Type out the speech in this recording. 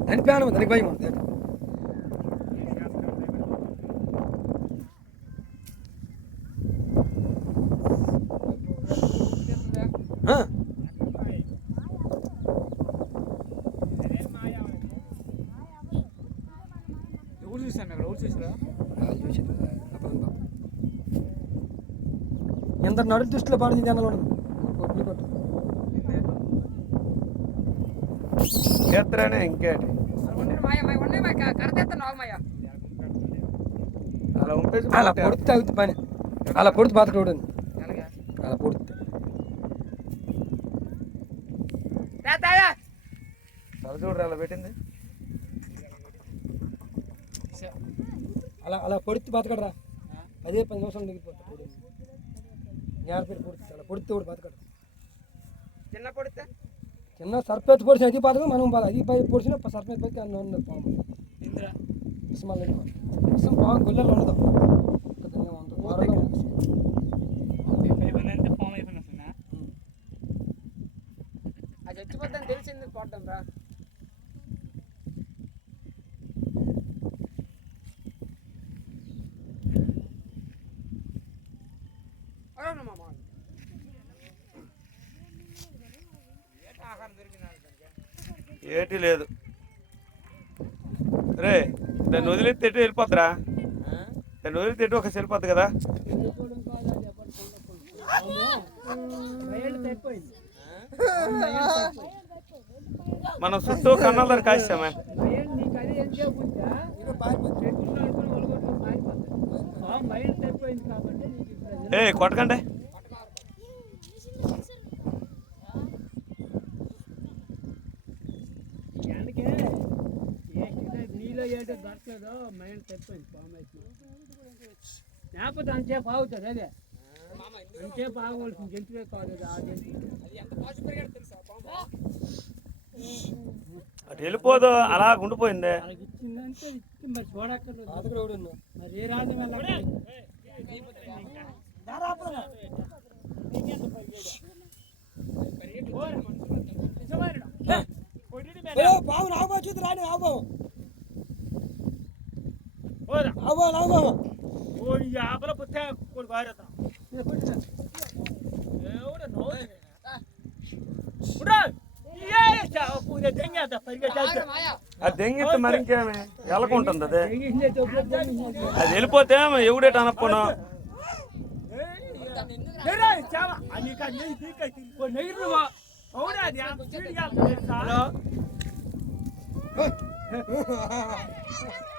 దాని ప్యాన్ ఉంది దానికి భయం ఉంది ఆ, ఎవరు చూసాను అక్కడ ఎవరు చూసారా వాళ్ళు చూసారు. అబ్బా, అబ్బా. ఎంత నడు దృష్టిలో పడింది జనాలు ఉండదు కొట్లు కొట్టు ఎత్తరానే ఇంకేటి అలా ఉంటే అలా పొడితే అవుతుంది పని. అలా పొడితే బతకూడదు అలా పొడితే తల చూడరా అలా పెట్టింది? అలా అలా పొడితే బతకడరా అదే పది నిమిషాలు మిగిలిపోతుంది పొడి జ్ఞాన పేరు పొడితే అలా పొడితే కూడా బతకడు చిన్న పడితే చిన్న సర్పేత్ పొడిచిన అది బతకదు మనం బాధ అది పై పొడిచిన సర్పేత్ పొడితే అన్న ఉన్నది పాము. ఇందిరా. విషం విషం పాము గుల్లలు ఉండదు. అది చచ్చిపోద్దని తెలిసింది పోవడం రా. ఏటి లేదు. రే దాన్ని వదిలి తిట్టి వెళ్ళిపోద్దిరా. దాన్ని వదిలి తిట్టి ఒకసారి వెళ్ళిపోద్ది కదా. మనం చుట్టూ కన్నాల దగ్గర కాసామే ఏ కొట్టకండి. నీలో ఏంటో దొరకలేదో. మైండ్ ఫామ్ అయిపోయింది. లేకపోతే అంతసేపు ఆగుతుంది అదే. అంతసేపు ఆగవలసిన జంతువే కాదు అది ఆ జంతువు అటు వెళ్ళిపోదు అలా ఉండిపోయింది. ఇచ్చిందంటే ఇచ్చి మరి చూడక్కర్లేదు? మరి ఏ రాజు వెళ్ళాలి ఏ, బావు నాగబా చూసి రాని నాగబావు నాగబావు నాగబావు ఆపల పుట్టే కొడు భారత అది దెంగితే మరి ఇంకేమి? ఎలకుంటుంది అది? అది వెళ్ళిపోతే ఎవడేట అనపోను హలో.